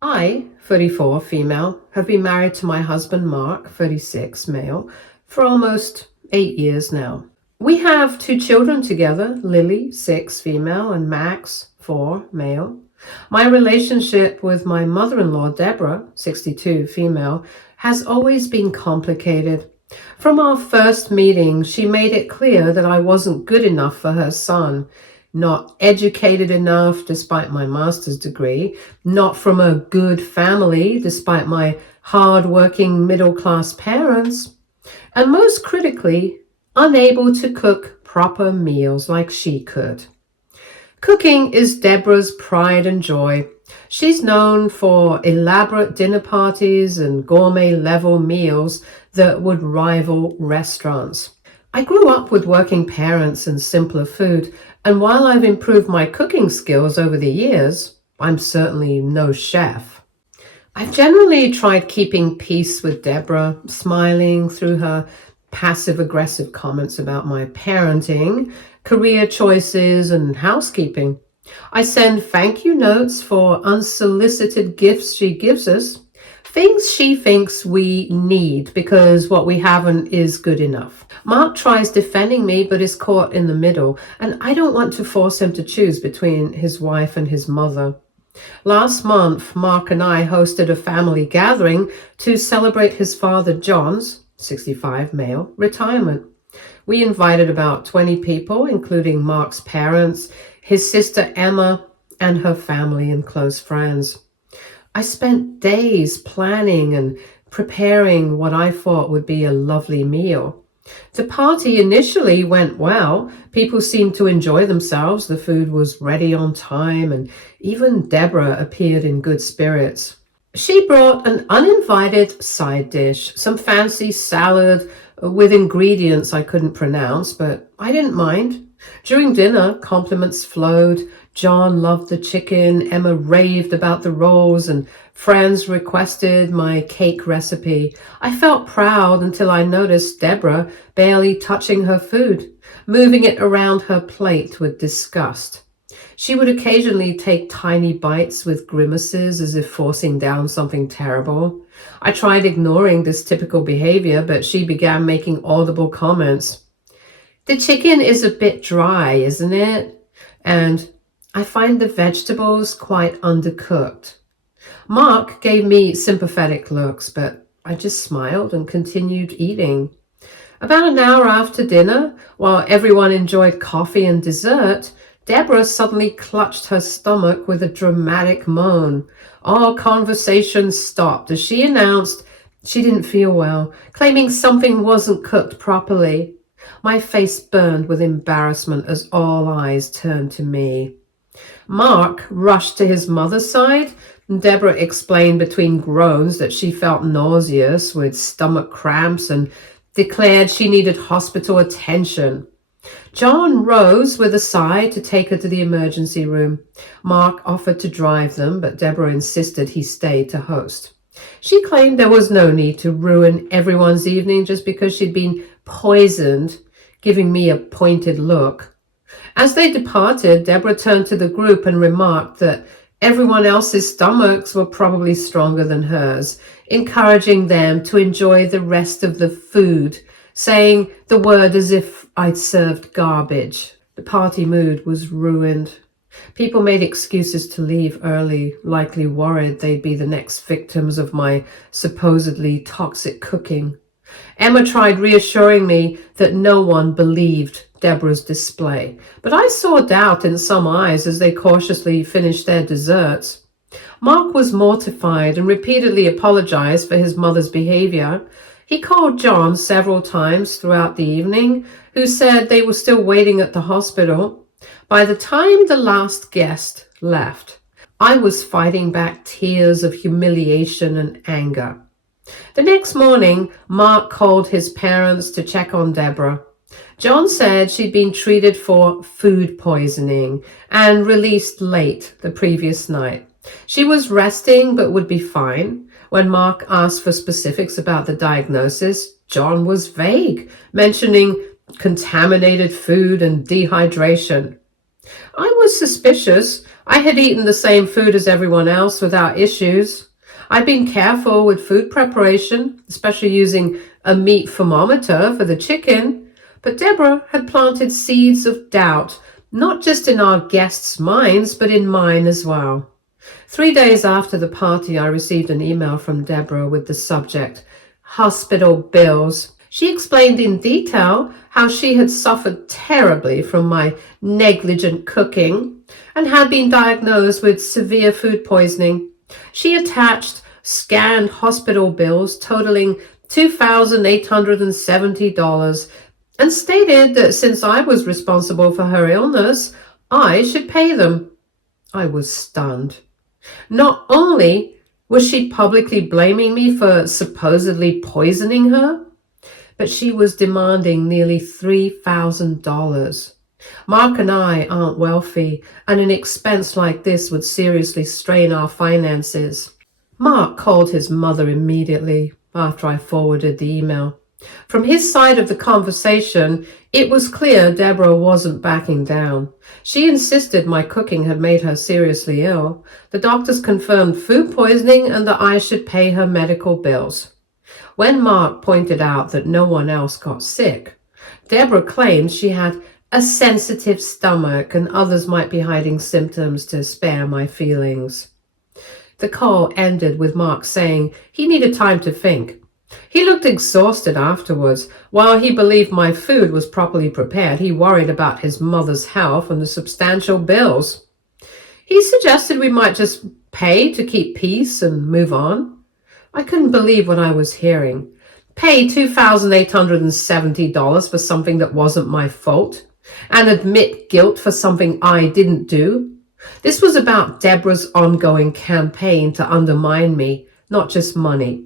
I, 34, female, have been married to my husband Mark, 36, male, for almost 8 years now. We have two children together, Lily, 6, female, and Max, 4, male. My relationship with my mother-in-law, Deborah, 62, female, has always been complicated. From our first meeting, she made it clear that I wasn't good enough for her son, not educated enough despite my master's degree, not from a good family despite my hard-working middle-class parents, and most critically, unable to cook proper meals like she could. Cooking is Deborah's pride and joy. She's known for elaborate dinner parties and gourmet-level meals that would rival restaurants. I grew up with working parents and simpler food, and while I've improved my cooking skills over the years, I'm certainly no chef. I've generally tried keeping peace with Deborah, smiling through her passive-aggressive comments about my parenting, career choices, and housekeeping. I send thank you notes for unsolicited gifts she gives us, things she thinks we need because what we haven't is good enough. Mark tries defending me but is caught in the middle, and I don't want to force him to choose between his wife and his mother. Last month, Mark and I hosted a family gathering to celebrate his father John's, 65, male, retirement. We invited about 20 people, including Mark's parents, his sister Emma, and her family and close friends. I spent days planning and preparing what I thought would be a lovely meal. The party initially went well. People seemed to enjoy themselves. The food was ready on time, and even Deborah appeared in good spirits. She brought an uninvited side dish, some fancy salad with ingredients I couldn't pronounce, but I didn't mind. During dinner, compliments flowed. John loved the chicken, Emma raved about the rolls, and friends requested my cake recipe. I felt proud until I noticed Deborah barely touching her food, moving it around her plate with disgust. She would occasionally take tiny bites with grimaces as if forcing down something terrible. I tried ignoring this typical behavior, but she began making audible comments. The chicken is a bit dry, isn't it? And I find the vegetables quite undercooked. Mark gave me sympathetic looks, but I just smiled and continued eating. About an hour after dinner, while everyone enjoyed coffee and dessert, Deborah suddenly clutched her stomach with a dramatic moan. All conversation stopped as she announced she didn't feel well, claiming something wasn't cooked properly. My face burned with embarrassment as all eyes turned to me. Mark rushed to his mother's side. Deborah explained between groans that she felt nauseous with stomach cramps and declared she needed hospital attention. John rose with a sigh to take her to the emergency room. Mark offered to drive them, but Deborah insisted he stay to host. She claimed there was no need to ruin everyone's evening just because she'd been poisoned, giving me a pointed look. As they departed, Deborah turned to the group and remarked that everyone else's stomachs were probably stronger than hers, encouraging them to enjoy the rest of the food, saying the word as if I'd served garbage. The party mood was ruined. People made excuses to leave early, likely worried they'd be the next victims of my supposedly toxic cooking. Emma tried reassuring me that no one believed Deborah's display, but I saw doubt in some eyes as they cautiously finished their desserts. Mark was mortified and repeatedly apologized for his mother's behavior. He called John several times throughout the evening, who said they were still waiting at the hospital. By the time the last guest left, I was fighting back tears of humiliation and anger. The next morning, Mark called his parents to check on Deborah. John said she'd been treated for food poisoning and released late the previous night. She was resting but would be fine. When Mark asked for specifics about the diagnosis, John was vague, mentioning contaminated food and dehydration. I was suspicious. I had eaten the same food as everyone else without issues. I'd been careful with food preparation, especially using a meat thermometer for the chicken, but Deborah had planted seeds of doubt, not just in our guests' minds, but in mine as well. 3 days after the party, I received an email from Deborah with the subject, "Hospital Bills." She explained in detail how she had suffered terribly from my negligent cooking and had been diagnosed with severe food poisoning. She attached scanned hospital bills totaling $2,870 and stated that since I was responsible for her illness, I should pay them. I was stunned. Not only was she publicly blaming me for supposedly poisoning her, but she was demanding nearly $3,000. Mark and I aren't wealthy, and an expense like this would seriously strain our finances. Mark called his mother immediately after I forwarded the email. From his side of the conversation, it was clear Deborah wasn't backing down. She insisted my cooking had made her seriously ill. The doctors confirmed food poisoning and that I should pay her medical bills. When Mark pointed out that no one else got sick, Deborah claimed she had a sensitive stomach and others might be hiding symptoms to spare my feelings. The call ended with Mark saying he needed time to think. He looked exhausted afterwards. While he believed my food was properly prepared, he worried about his mother's health and the substantial bills. He suggested we might just pay to keep peace and move on. I couldn't believe what I was hearing. Pay $2,870 for something that wasn't my fault and admit guilt for something I didn't do. This was about Deborah's ongoing campaign to undermine me, not just money.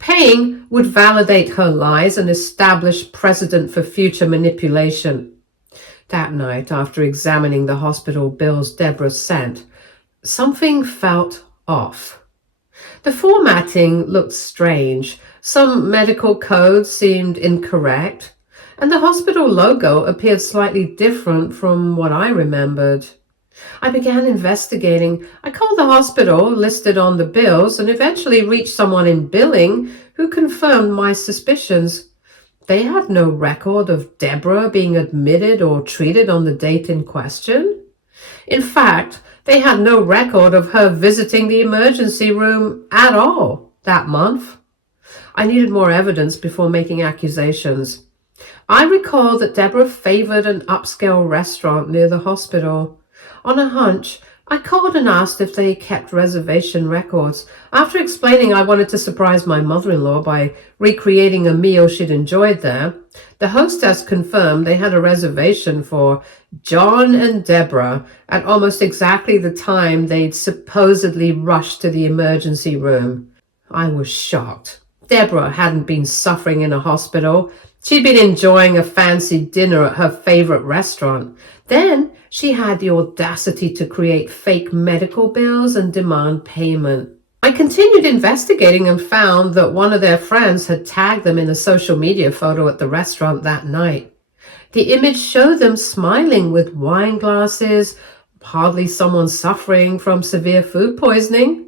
Paying would validate her lies and establish precedent for future manipulation. That night, after examining the hospital bills Deborah sent, something felt off. The formatting looked strange. Some medical codes seemed incorrect, and the hospital logo appeared slightly different from what I remembered. I began investigating. I called the hospital listed on the bills and eventually reached someone in billing who confirmed my suspicions. They had no record of Deborah being admitted or treated on the date in question. In fact, they had no record of her visiting the emergency room at all that month. I needed more evidence before making accusations. I recall that Deborah favored an upscale restaurant near the hospital. On a hunch, I called and asked if they kept reservation records. After explaining I wanted to surprise my mother-in-law by recreating a meal she'd enjoyed there, the hostess confirmed they had a reservation for John and Deborah at almost exactly the time they'd supposedly rushed to the emergency room. I was shocked. Deborah hadn't been suffering in a hospital. She'd been enjoying a fancy dinner at her favorite restaurant. Then she had the audacity to create fake medical bills and demand payment. I continued investigating and found that one of their friends had tagged them in a social media photo at the restaurant that night. The image showed them smiling with wine glasses, hardly someone suffering from severe food poisoning.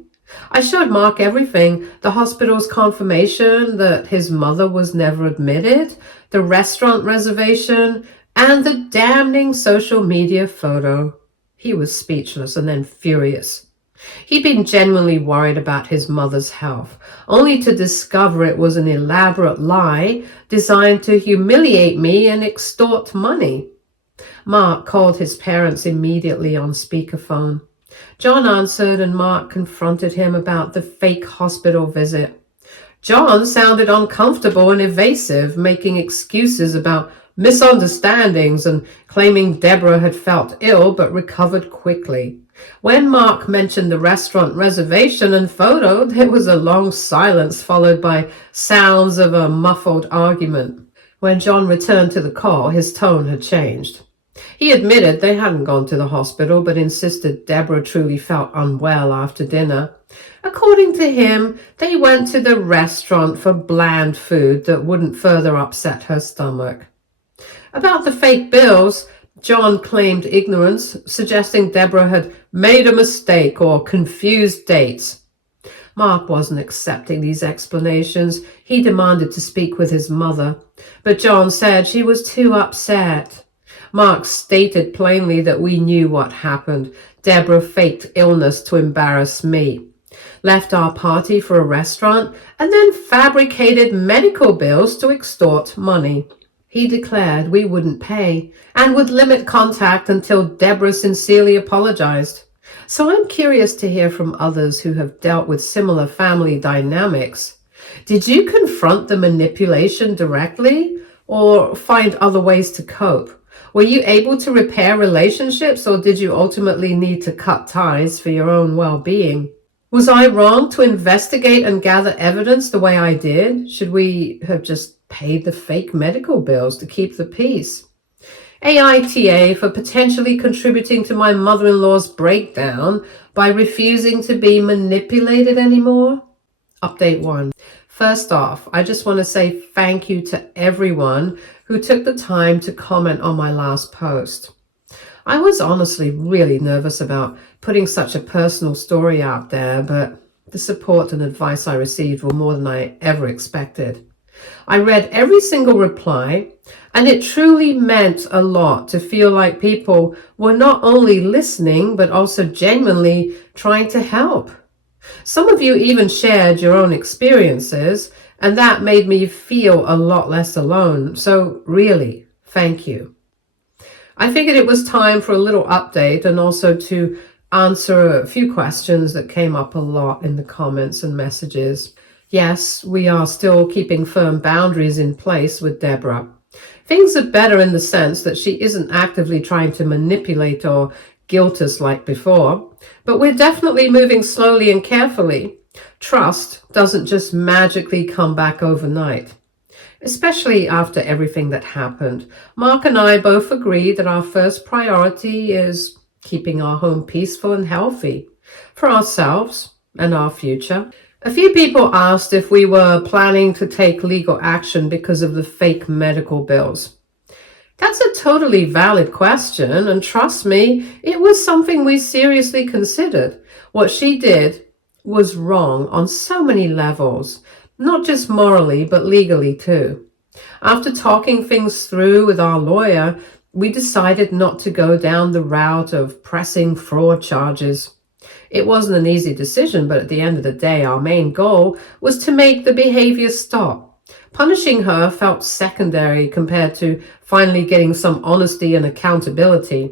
I showed Mark everything, the hospital's confirmation that his mother was never admitted, the restaurant reservation, and the damning social media photo. He was speechless and then furious. He'd been genuinely worried about his mother's health, only to discover it was an elaborate lie designed to humiliate me and extort money. Mark called his parents immediately on speakerphone. John answered and Mark confronted him about the fake hospital visit. John sounded uncomfortable and evasive, making excuses about misunderstandings and claiming Deborah had felt ill but recovered quickly. When Mark mentioned the restaurant reservation and photo, there was a long silence followed by sounds of a muffled argument. When John returned to the call, his tone had changed. He admitted they hadn't gone to the hospital, but insisted Deborah truly felt unwell after dinner. According to him, they went to the restaurant for bland food that wouldn't further upset her stomach. About the fake bills, John claimed ignorance, suggesting Deborah had made a mistake or confused dates. Mark wasn't accepting these explanations. He demanded to speak with his mother, but John said she was too upset. Mark stated plainly that we knew what happened. Deborah faked illness to embarrass me, left our party for a restaurant, and then fabricated medical bills to extort money. He declared we wouldn't pay and would limit contact until Deborah sincerely apologized. So I'm curious to hear from others who have dealt with similar family dynamics. Did you confront the manipulation directly or find other ways to cope? Were you able to repair relationships, or did you ultimately need to cut ties for your own well-being? Was I wrong to investigate and gather evidence the way I did? Should we have just paid the fake medical bills to keep the peace? AITA for potentially contributing to my mother-in-law's breakdown by refusing to be manipulated anymore? Update 1. First off, I just want to say thank you to everyone who took the time to comment on my last post. I was honestly really nervous about putting such a personal story out there, but the support and advice I received were more than I ever expected. I read every single reply, and it truly meant a lot to feel like people were not only listening, but also genuinely trying to help. Some of you even shared your own experiences, and that made me feel a lot less alone. So really, thank you. I figured it was time for a little update and also to answer a few questions that came up a lot in the comments and messages. Yes, we are still keeping firm boundaries in place with Deborah. Things are better in the sense that she isn't actively trying to manipulate or guilt us like before, but we're definitely moving slowly and carefully. Trust doesn't just magically come back overnight. Especially after everything that happened, Mark and I both agree that our first priority is keeping our home peaceful and healthy for ourselves and our future. A few people asked if we were planning to take legal action because of the fake medical bills. That's a totally valid question, and trust me, it was something we seriously considered. What she did was wrong on so many levels, not just morally, but legally too. After talking things through with our lawyer, we decided not to go down the route of pressing fraud charges. It wasn't an easy decision, but at the end of the day, our main goal was to make the behavior stop. Punishing her felt secondary compared to finally getting some honesty and accountability.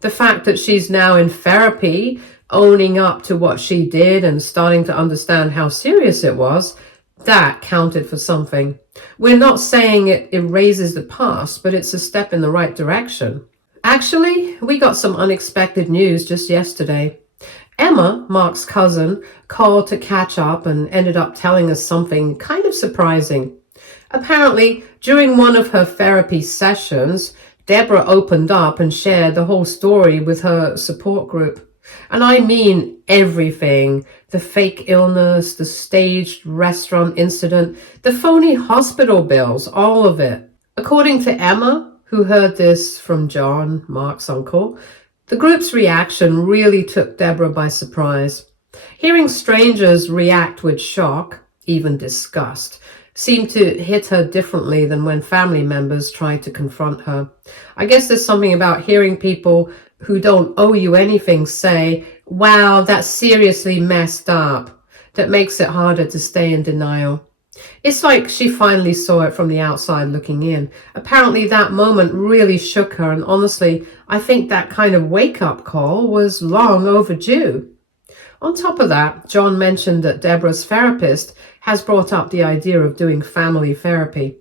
The fact that she's now in therapy, owning up to what she did and starting to understand how serious it was, that counted for something. We're not saying it erases the past, but it's a step in the right direction. Actually, we got some unexpected news just yesterday. Emma, Mark's cousin, called to catch up and ended up telling us something kind of surprising. Apparently, during one of her therapy sessions, Deborah opened up and shared the whole story with her support group. And I mean everything. The fake illness, the staged restaurant incident, the phony hospital bills, all of it. According to Emma, who heard this from John, Mark's uncle, the group's reaction really took Deborah by surprise. Hearing strangers react with shock, even disgust, seemed to hit her differently than when family members tried to confront her. I guess there's something about hearing people who don't owe you anything say, "Wow, that's seriously messed up," that makes it harder to stay in denial. It's like she finally saw it from the outside looking in. Apparently that moment really shook her, and honestly, I think that kind of wake-up call was long overdue. On top of that, John mentioned that Deborah's therapist has brought up the idea of doing family therapy.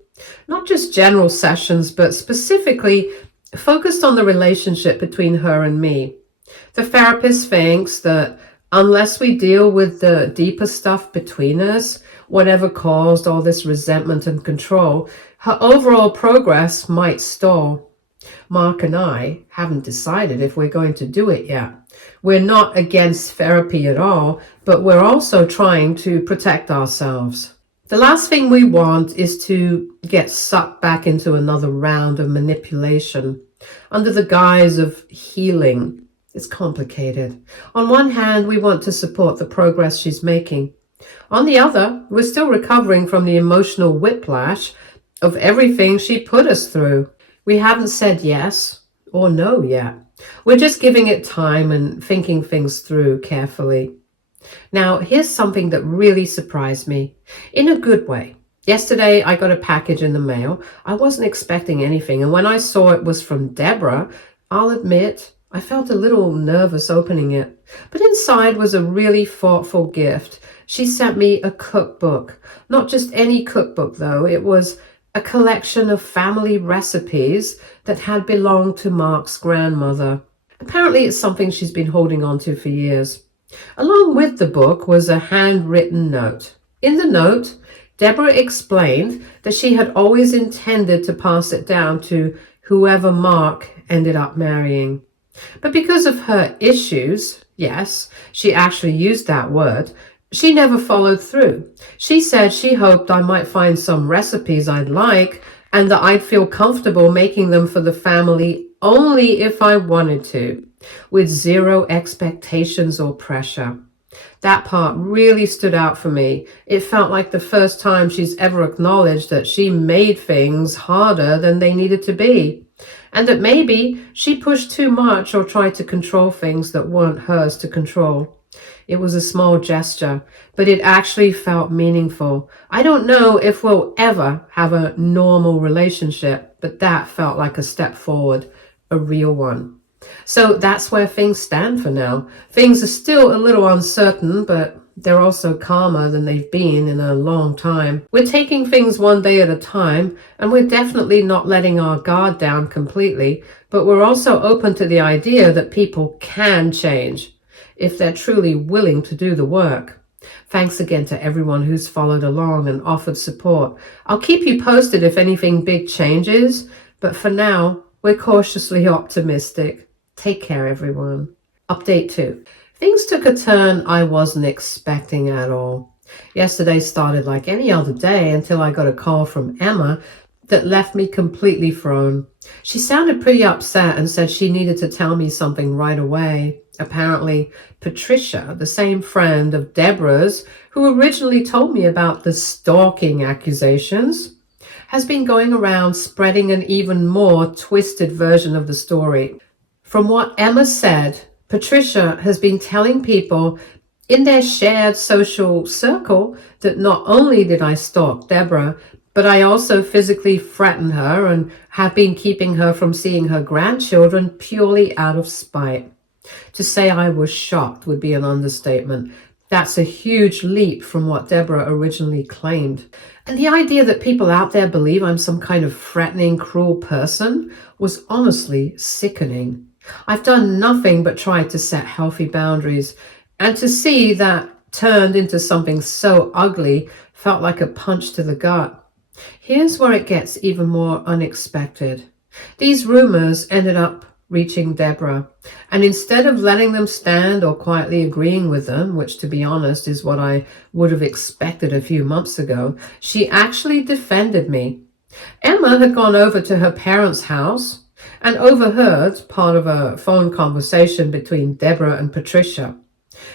Not just general sessions, but specifically focused on the relationship between her and me. The therapist thinks that unless we deal with the deeper stuff between us, whatever caused all this resentment and control, her overall progress might stall. Mark and I haven't decided if we're going to do it yet. We're not against therapy at all, but we're also trying to protect ourselves. The last thing we want is to get sucked back into another round of manipulation. under the guise of healing. It's complicated. On one hand, we want to support the progress she's making. On the other, we're still recovering from the emotional whiplash of everything she put us through. We haven't said yes or no yet. We're just giving it time and thinking things through carefully. Now, here's something that really surprised me, in a good way. Yesterday, I got a package in the mail. I wasn't expecting anything, and when I saw it was from Deborah, I'll admit, I felt a little nervous opening it. But inside was a really thoughtful gift. She sent me a cookbook. Not just any cookbook, though. It was a collection of family recipes that had belonged to Mark's grandmother. Apparently, it's something she's been holding on to for years. Along with the book was a handwritten note. In the note, Deborah explained that she had always intended to pass it down to whoever Mark ended up marrying. But because of her issues, yes, she actually used that word, she never followed through. She said she hoped I might find some recipes I'd like and that I'd feel comfortable making them for the family only if I wanted to, with zero expectations or pressure. That part really stood out for me. It felt like the first time she's ever acknowledged that she made things harder than they needed to be, and that maybe she pushed too much or tried to control things that weren't hers to control. It was a small gesture, but it actually felt meaningful. I don't know if we'll ever have a normal relationship, but that felt like a step forward, a real one. So that's where things stand for now. Things are still a little uncertain, but they're also calmer than they've been in a long time. We're taking things one day at a time, and we're definitely not letting our guard down completely, but we're also open to the idea that people can change if they're truly willing to do the work. Thanks again to everyone who's followed along and offered support. I'll keep you posted if anything big changes, but for now, we're cautiously optimistic. Take care, everyone. Update 2. Things took a turn I wasn't expecting at all. Yesterday started like any other day until I got a call from Emma that left me completely thrown. She sounded pretty upset and said she needed to tell me something right away. Apparently, Patricia, the same friend of Deborah's who originally told me about the stalking accusations, has been going around spreading an even more twisted version of the story. From what Emma said, Patricia has been telling people in their shared social circle that not only did I stalk Deborah, but I also physically threatened her and have been keeping her from seeing her grandchildren purely out of spite. To say I was shocked would be an understatement. That's a huge leap from what Deborah originally claimed. And the idea that people out there believe I'm some kind of threatening, cruel person was honestly sickening. I've done nothing but try to set healthy boundaries, and to see that turned into something so ugly felt like a punch to the gut. Here's where it gets even more unexpected. These rumors ended up reaching Deborah, and instead of letting them stand or quietly agreeing with them, which to be honest is what I would have expected a few months ago, she actually defended me. Emma had gone over to her parents' house and overheard part of a phone conversation between Deborah and Patricia.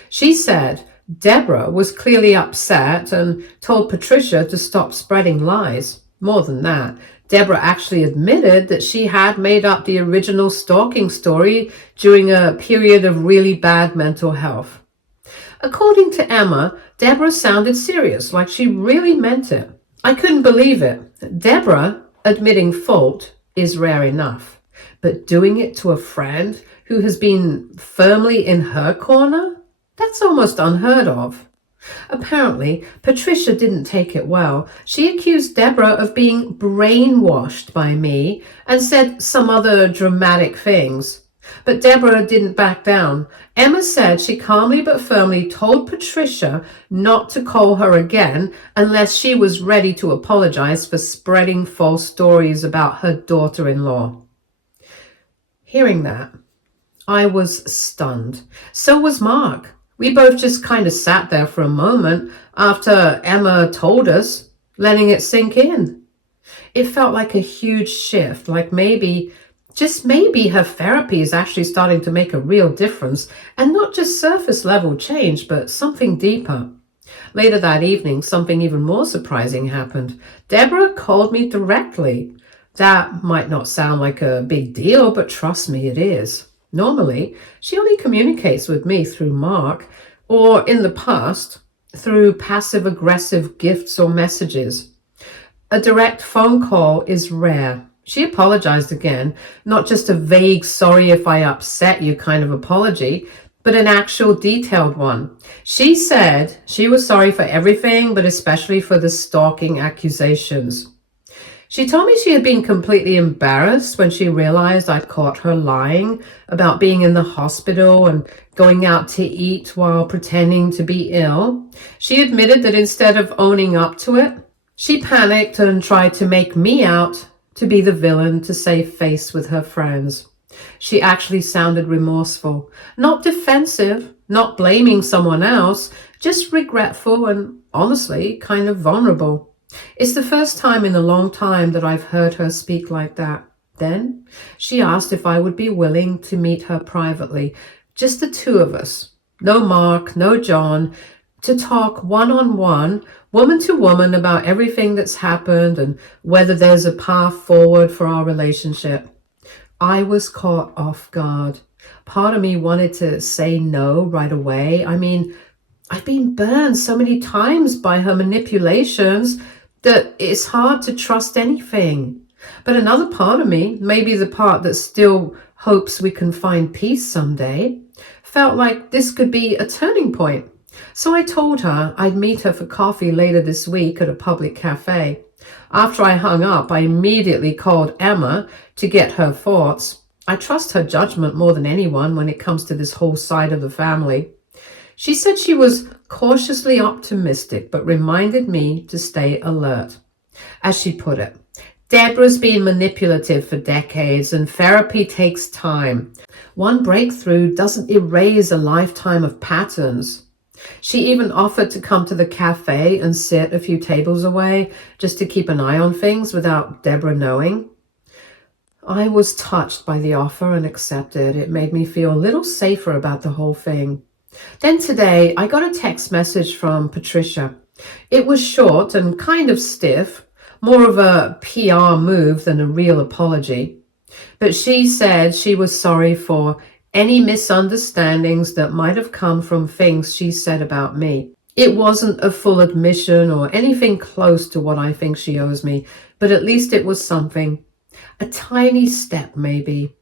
She said Deborah was clearly upset and told Patricia to stop spreading lies. More than that, Deborah actually admitted that she had made up the original stalking story during a period of really bad mental health. According to Emma, Deborah sounded serious, like she really meant it. I couldn't believe it. Deborah admitting fault is rare enough, but doing it to a friend who has been firmly in her corner? That's almost unheard of. Apparently, Patricia didn't take it well. She accused Deborah of being brainwashed by me and said some other dramatic things. But Deborah didn't back down. Emma said she calmly but firmly told Patricia not to call her again unless she was ready to apologize for spreading false stories about her daughter-in-law. Hearing that, I was stunned. So was Mark. We both just kind of sat there for a moment after Emma told us, letting it sink in. It felt like a huge shift, like maybe, Just maybe her therapy is actually starting to make a real difference, and not just surface level change, but something deeper. Later that evening, something even more surprising happened. Deborah called me directly. That might not sound like a big deal, but trust me, it is. Normally, she only communicates with me through Mark, or in the past, through passive aggressive gifts or messages. A direct phone call is rare. She apologized again, not just a vague sorry if I upset you kind of apology, but an actual detailed one. She said she was sorry for everything, but especially for the stalking accusations. She told me she had been completely embarrassed when she realized I'd caught her lying about being in the hospital and going out to eat while pretending to be ill. She admitted that instead of owning up to it, she panicked and tried to make me out to be the villain to save face with her friends. She actually sounded remorseful, not defensive, not blaming someone else, just regretful and honestly kind of vulnerable. It's the first time in a long time that I've heard her speak like that. Then she asked if I would be willing to meet her privately, just the two of us. No Mark, no John, to talk one-on-one, woman to woman, about everything that's happened and whether there's a path forward for our relationship. I was caught off guard. Part of me wanted to say no right away. I mean, I've been burned so many times by her manipulations that it's hard to trust anything. But another part of me, maybe the part that still hopes we can find peace someday, felt like this could be a turning point. So I told her I'd meet her for coffee later this week at a public cafe. After I hung up, I immediately called Emma to get her thoughts. I trust her judgment more than anyone when it comes to this whole side of the family. She said she was cautiously optimistic, but reminded me to stay alert. As she put it, Deborah's been manipulative for decades, and therapy takes time. One breakthrough doesn't erase a lifetime of patterns. She even offered to come to the cafe and sit a few tables away just to keep an eye on things without Deborah knowing. I was touched by the offer and accepted. It made me feel a little safer about the whole thing. Then today, I got a text message from Patricia. It was short and kind of stiff, more of a PR move than a real apology. But she said she was sorry for any misunderstandings that might have come from things she said about me. It wasn't a full admission or anything close to what I think she owes me, but at least it was something. A tiny step, maybe.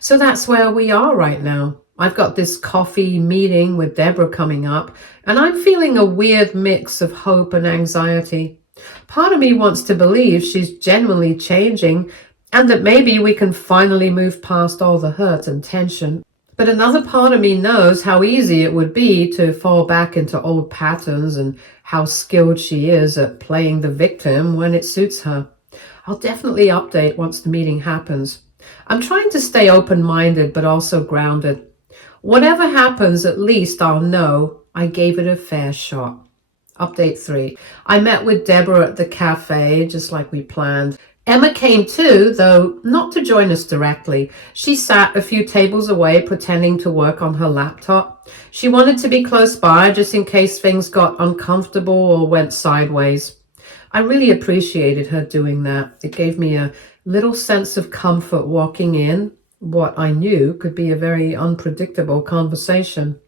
So that's where we are right now. I've got this coffee meeting with Deborah coming up, and I'm feeling a weird mix of hope and anxiety. Part of me wants to believe she's genuinely changing and that maybe we can finally move past all the hurt and tension. But another part of me knows how easy it would be to fall back into old patterns and how skilled she is at playing the victim when it suits her. I'll definitely update once the meeting happens. I'm trying to stay open-minded but also grounded. Whatever happens, at least I'll know I gave it a fair shot. Update 3. I met with Deborah at the cafe, just like we planned. Emma came too, though not to join us directly. She sat a few tables away, pretending to work on her laptop. She wanted to be close by, just in case things got uncomfortable or went sideways. I really appreciated her doing that. It gave me a little sense of comfort walking in what I knew could be a very unpredictable conversation.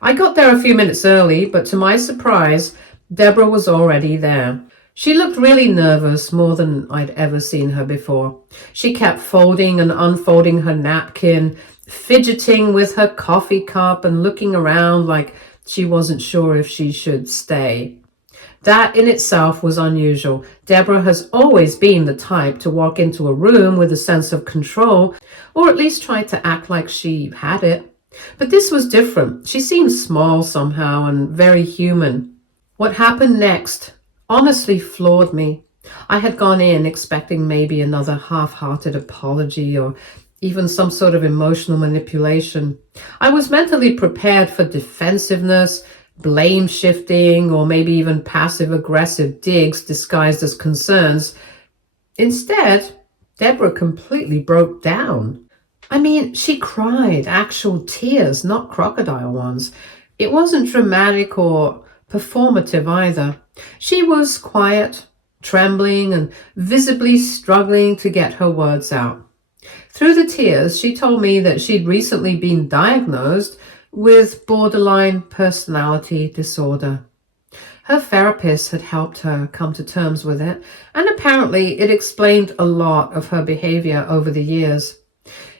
I got there a few minutes early, but to my surprise, Deborah was already there. She looked really nervous, more than I'd ever seen her before. She kept folding and unfolding her napkin, fidgeting with her coffee cup and looking around like she wasn't sure if she should stay. That in itself was unusual. Deborah has always been the type to walk into a room with a sense of control, or at least try to act like she had it. But this was different. She seemed small somehow and very human. What happened next honestly floored me. I had gone in expecting maybe another half-hearted apology or even some sort of emotional manipulation. I was mentally prepared for defensiveness, blame shifting, or maybe even passive aggressive digs disguised as concerns. Instead, Deborah completely broke down. I mean, she cried actual tears, not crocodile ones. It wasn't dramatic or performative either. She was quiet, trembling, and visibly struggling to get her words out. Through the tears, she told me that she'd recently been diagnosed with borderline personality disorder. Her therapist had helped her come to terms with it, and apparently it explained a lot of her behavior over the years.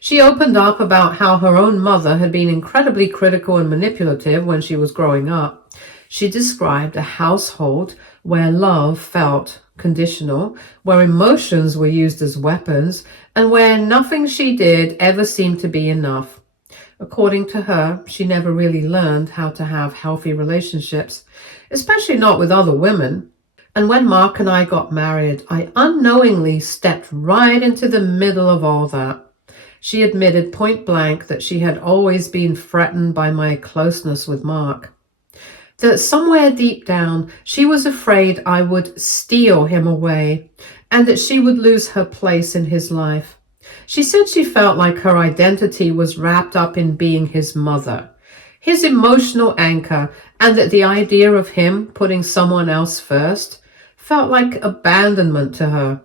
She opened up about how her own mother had been incredibly critical and manipulative when she was growing up. She described a household where love felt conditional, where emotions were used as weapons, and where nothing she did ever seemed to be enough. According to her, she never really learned how to have healthy relationships, especially not with other women. And when Mark and I got married, I unknowingly stepped right into the middle of all that. She admitted point blank that she had always been threatened by my closeness with Mark, that somewhere deep down she was afraid I would steal him away and that she would lose her place in his life. She said she felt like her identity was wrapped up in being his mother, his emotional anchor, and that the idea of him putting someone else first felt like abandonment to her.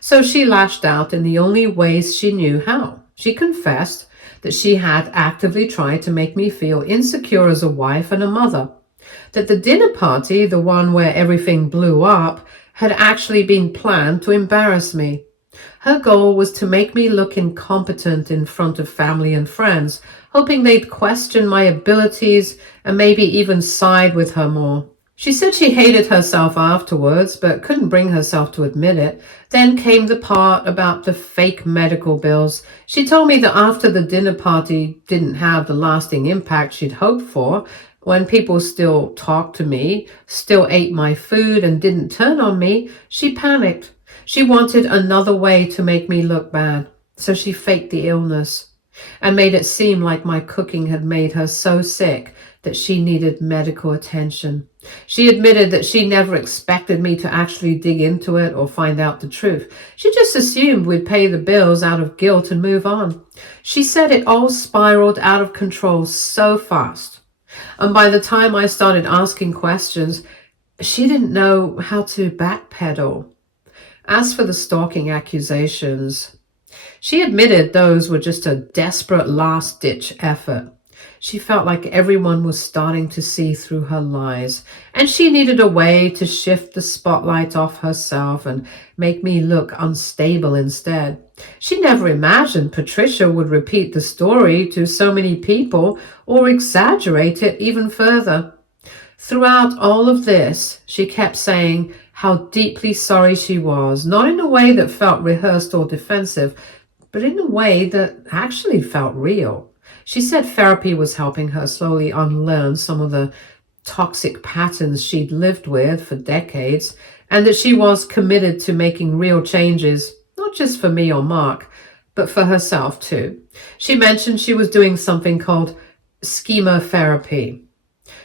So she lashed out in the only ways she knew how. She confessed that she had actively tried to make me feel insecure as a wife and a mother, that the dinner party, the one where everything blew up, had actually been planned to embarrass me. Her goal was to make me look incompetent in front of family and friends, hoping they'd question my abilities and maybe even side with her more. She said she hated herself afterwards, but couldn't bring herself to admit it. Then came the part about the fake medical bills. She told me that after the dinner party didn't have the lasting impact she'd hoped for, when people still talked to me, still ate my food, and didn't turn on me, she panicked. She wanted another way to make me look bad, so she faked the illness and made it seem like my cooking had made her so sick that she needed medical attention. She admitted that she never expected me to actually dig into it or find out the truth. She just assumed we'd pay the bills out of guilt and move on. She said it all spiraled out of control so fast. And by the time I started asking questions, she didn't know how to backpedal. As for the stalking accusations, she admitted those were just a desperate last-ditch effort. She felt like everyone was starting to see through her lies, and she needed a way to shift the spotlight off herself and make me look unstable instead. She never imagined Patricia would repeat the story to so many people or exaggerate it even further. Throughout all of this, she kept saying how deeply sorry she was, not in a way that felt rehearsed or defensive, but in a way that actually felt real. She said therapy was helping her slowly unlearn some of the toxic patterns she'd lived with for decades, and that she was committed to making real changes, not just for me or Mark, but for herself too. She mentioned she was doing something called schema therapy,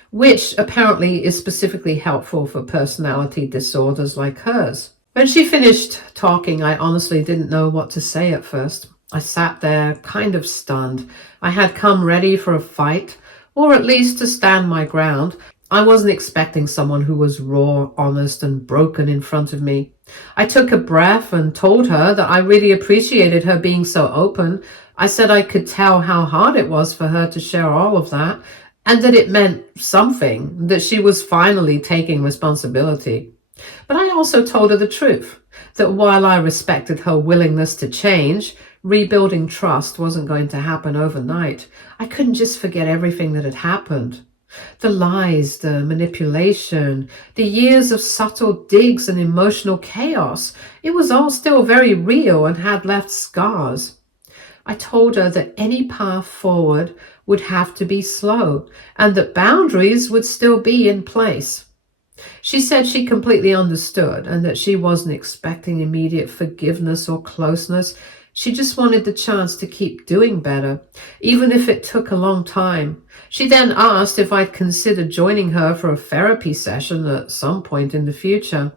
which apparently is specifically helpful for personality disorders like hers. When she finished talking, I honestly didn't know what to say at first. I sat there, kind of stunned. I had come ready for a fight, or at least to stand my ground. I wasn't expecting someone who was raw, honest, and broken in front of me. I took a breath and told her that I really appreciated her being so open. I said I could tell how hard it was for her to share all of that, and that it meant something, that she was finally taking responsibility. But I also told her the truth, that while I respected her willingness to change, rebuilding trust wasn't going to happen overnight. I couldn't just forget everything that had happened. The lies, the manipulation, the years of subtle digs and emotional chaos, it was all still very real and had left scars. I told her that any path forward would have to be slow and that boundaries would still be in place. She said she completely understood and that she wasn't expecting immediate forgiveness or closeness. She just wanted the chance to keep doing better, even if it took a long time. She then asked if I'd consider joining her for a therapy session at some point in the future.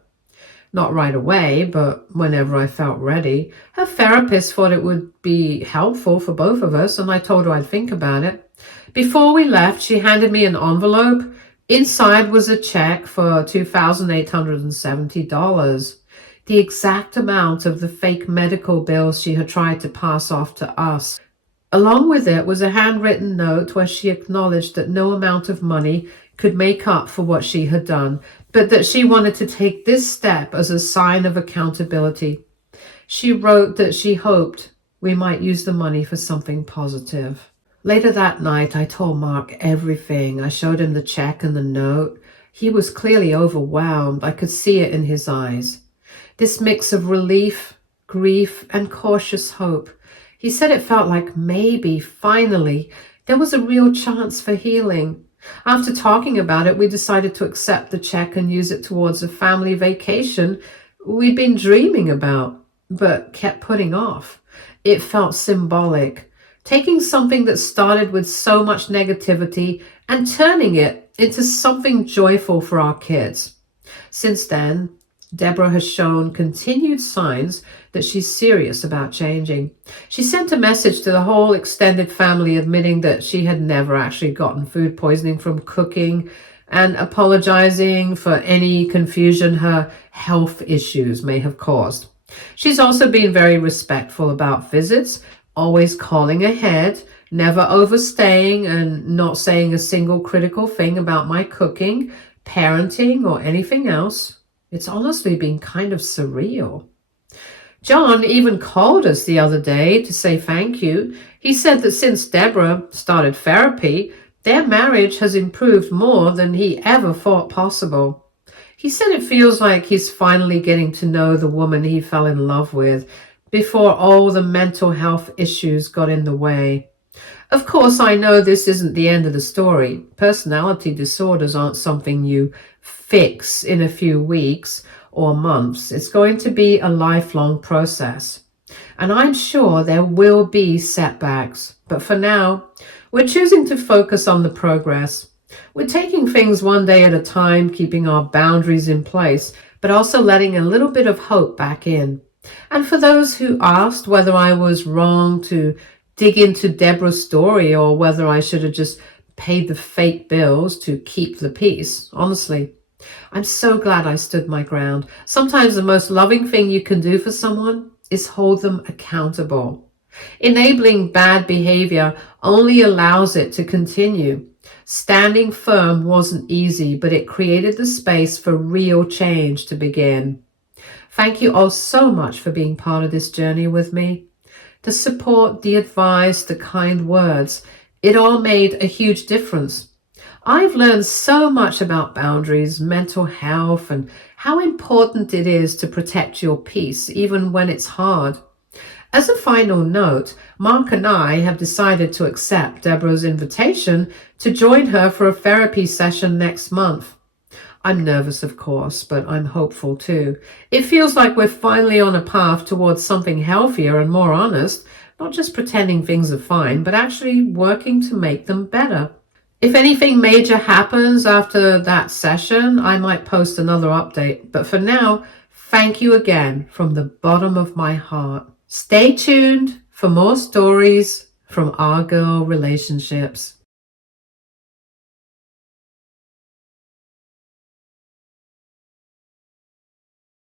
Not right away, but whenever I felt ready. Her therapist thought it would be helpful for both of us, and I told her I'd think about it. Before we left, she handed me an envelope. Inside was a check for $2,870, the exact amount of the fake medical bills she had tried to pass off to us. Along with it was a handwritten note where she acknowledged that no amount of money could make up for what she had done, but that she wanted to take this step as a sign of accountability. She wrote that she hoped we might use the money for something positive. Later that night, I told Mark everything. I showed him the check and the note. He was clearly overwhelmed. I could see it in his eyes. This mix of relief, grief, and cautious hope. He said it felt like maybe, finally, there was a real chance for healing. After talking about it, we decided to accept the check and use it towards a family vacation we'd been dreaming about, but kept putting off. It felt symbolic, taking something that started with so much negativity and turning it into something joyful for our kids. Since then, Deborah has shown continued signs that she's serious about changing. She sent a message to the whole extended family admitting that she had never actually gotten food poisoning from cooking and apologizing for any confusion her health issues may have caused. She's also been very respectful about visits, always calling ahead, never overstaying, and not saying a single critical thing about my cooking, parenting, or anything else. It's honestly been kind of surreal. John even called us the other day to say thank you. He said that since Deborah started therapy, their marriage has improved more than he ever thought possible. He said it feels like he's finally getting to know the woman he fell in love with before all the mental health issues got in the way. Of course, I know this isn't the end of the story. Personality disorders aren't something you fix in a few weeks or months. It's going to be a lifelong process. And I'm sure there will be setbacks. But for now, we're choosing to focus on the progress. We're taking things one day at a time, keeping our boundaries in place, but also letting a little bit of hope back in. And for those who asked whether I was wrong to dig into Deborah's story or whether I should have just paid the fake bills to keep the peace, honestly, I'm so glad I stood my ground. Sometimes the most loving thing you can do for someone is hold them accountable. Enabling bad behavior only allows it to continue. Standing firm wasn't easy, but it created the space for real change to begin. Thank you all so much for being part of this journey with me. The support, the advice, the kind words, it all made a huge difference. I've learned so much about boundaries, mental health, and how important it is to protect your peace, even when it's hard. As a final note, Mark and I have decided to accept Deborah's invitation to join her for a therapy session next month. I'm nervous, of course, but I'm hopeful too. It feels like we're finally on a path towards something healthier and more honest, not just pretending things are fine, but actually working to make them better. If anything major happens after that session, I might post another update. But for now, thank you again from the bottom of my heart. Stay tuned for more stories from our girl relationships.